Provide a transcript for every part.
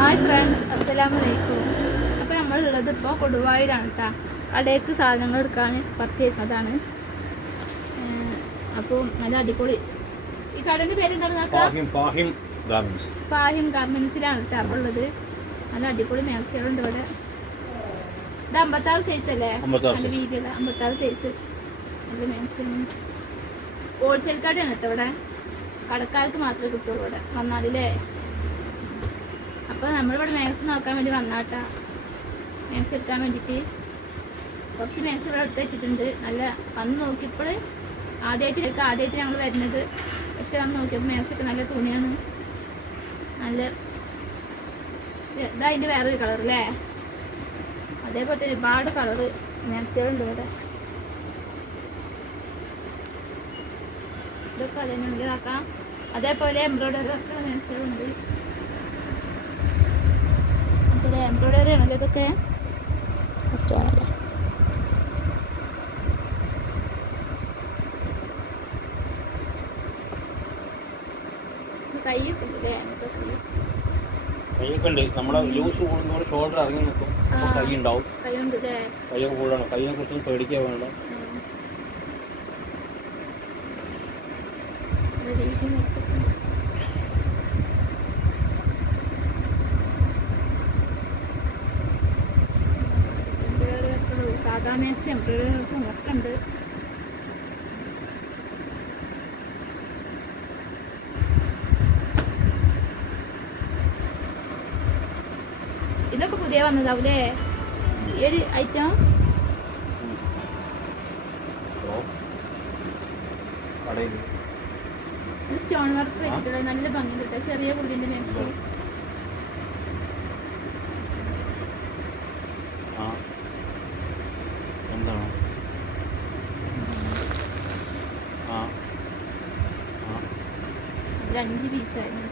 Hi friends അസ്സലാമു അലൈക്കും അപ്പോൾ നമ്മളുള്ളത് ഇപ്പോൾ കൊടുവായൂരാണ് കേട്ടോ കടയ്ക്ക് സാധനങ്ങൾ എടുക്കാൻ പർച്ചേസ് അതാണ് അപ്പോൾ നല്ല അടിപൊളി. ഈ കടേന്റെ പേര് എന്താണ് പാഹിം ഗാർമെൻസിലാണ് കേട്ടോ അപ്പോൾ ഉള്ളത്. നല്ല അടിപൊളി മാക്സികളുണ്ട് ഇവിടെ. ഇത് അമ്പത്താറ് സൈസ് അല്ലേ? നല്ല. വീതിയുള്ള അമ്പത്താറ് സൈസ് നല്ല മാക്സിമം ഹോൾസെയിൽ കടയാണ് കേട്ടോ ഇവിടെ. കടക്കാർക്ക് മാത്രമേ കിട്ടുള്ളൂ ഇവിടെ. വന്നാലല്ലേ? അപ്പോൾ നമ്മളിവിടെ മാക്സ് നോക്കാൻ വേണ്ടി വന്നാട്ടാ. മാക്സ് എടുക്കാൻ വേണ്ടിയിട്ട് കുറച്ച് മാക്സ് ഇവിടെ എടുത്ത് വെച്ചിട്ടുണ്ട്. നല്ല വന്ന് നോക്കിയപ്പോൾ ആദ്യമായിട്ട് ആദ്യമായിട്ട് ഞങ്ങൾ വരുന്നത്. പക്ഷെ വന്ന് നോക്കിയപ്പോൾ മാക്സ് ഒക്കെ നല്ല തുണിയാണ്. നല്ല ഇത് അതിന്റെ വേറൊരു കളർ അല്ലേ അതേപോലത്തെ ഒരുപാട് കളറ് മാക്സുകളുണ്ട് ഇവിടെ. ഇതൊക്കെ അതിനുള്ളിലാക്കാം അതേപോലെ എംബ്രോയിഡറി ഒക്കെ മാക്സുകളുണ്ട് എംബ്രോയിഡറി ആണല്ലോ ഇതൊക്കെ? ഫസ്റ്റ് ആണല്ലേ കൈയൊക്കെ ഉണ്ടല്ലേ ഇതൊക്കെ കൈ കൈയൊക്കെ ഉണ്ട് നമ്മുടെ ലൂസ് കൂടുന്നതോടെ ഷോൾഡർ ഇറങ്ങി നിൽക്കും. അപ്പോൾ ആ. കൈ ഉണ്ടാവും കൈ ഉണ്ട് കൈയൊക്കെ കൂടാണ് കൈയെ കുറിച്ച് പേടിക്കാൻ വേണ്ട ഉം. ഒരു രീതി നോക്കിയിട്ട്. എംബ്രോയിഡറി ഒക്കെ ഉള്ളൂ. സാധാ മാക്സി എംബ്രോയിഡറി ഒക്കെ ഉണ്ട് ഇതൊക്കെ പുതിയ വന്നതാവൂലേ? ഈ ഒരു ഐറ്റം സ്റ്റോൺ വർക്ക് വെച്ചിട്ടുള്ള നല്ല ഭംഗി കിട്ടുക ചെറിയ പുള്ളിന്റെ മാക്സി അതിൽ അഞ്ച് പീസായിരുന്നു.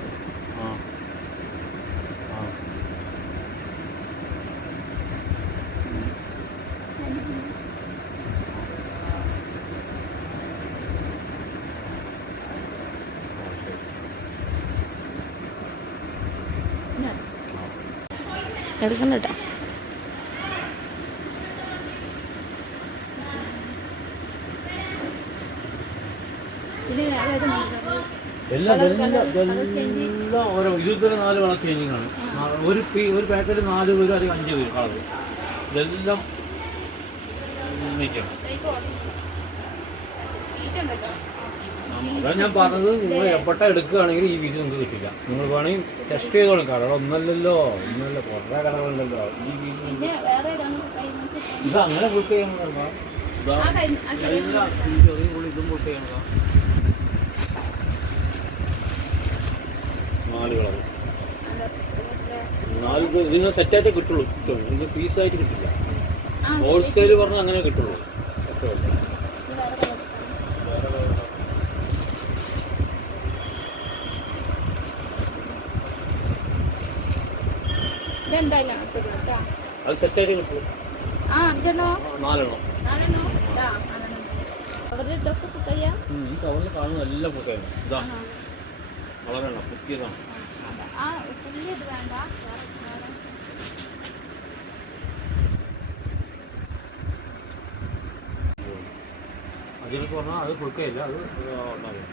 ഇല്ല. കേട്ടോ ഇത് ആ? എല്ലാം. ഓരോ ഇരുപത്തി നാല് കളർ ചേഞ്ചിങ് ആണ്. ഒരു ഒരു പാക്കറ്റ് നാല് പേരും അല്ലെങ്കിൽ അഞ്ച് പേരും കളർ ഇതെല്ലാം ഞാൻ പറഞ്ഞത്. നിങ്ങൾ എപ്പോഴ എടുക്കുകയാണെങ്കിൽ ഈ വീഡിയോ നിങ്ങൾക്ക് കിട്ടില്ല. നിങ്ങൾ വേണമെങ്കിൽ ടെസ്റ്റ് ചെയ്തോളും. കടകൾ ഒന്നല്ലല്ലോ. ഒന്നല്ല കുറേ കടകളുണ്ടല്ലോ ഈ വീഡിയോ ഇത് അങ്ങനെ ബുക്ക് ചെയ്യാൻ ഇതും. ബുക്ക് ചെയ്യണതാ. നാല് നാല് ഇത് ഇതിന് സെറ്റായിട്ടേ കിട്ടുള്ളൂ. കിട്ടുള്ളൂ ഇത് പീസായിട്ട് കിട്ടില്ല. ഹോൾസെയിൽ പറഞ്ഞാൽ അങ്ങനെ കിട്ടുള്ളൂ. കേട്ടോ. അത് സെറ്റായിട്ട് കിട്ടുള്ളൂ. നാലെണ്ണം. അവരുടെ കവറിൽ കാണുന്ന എല്ലാം ബുക്ക് ഇതാ. ആണോ? പുതിയതാണ്. അതിനൊക്കെ പറഞ്ഞാൽ അത് കൊടുക്കുകയില്ല അത് ഉണ്ടാകും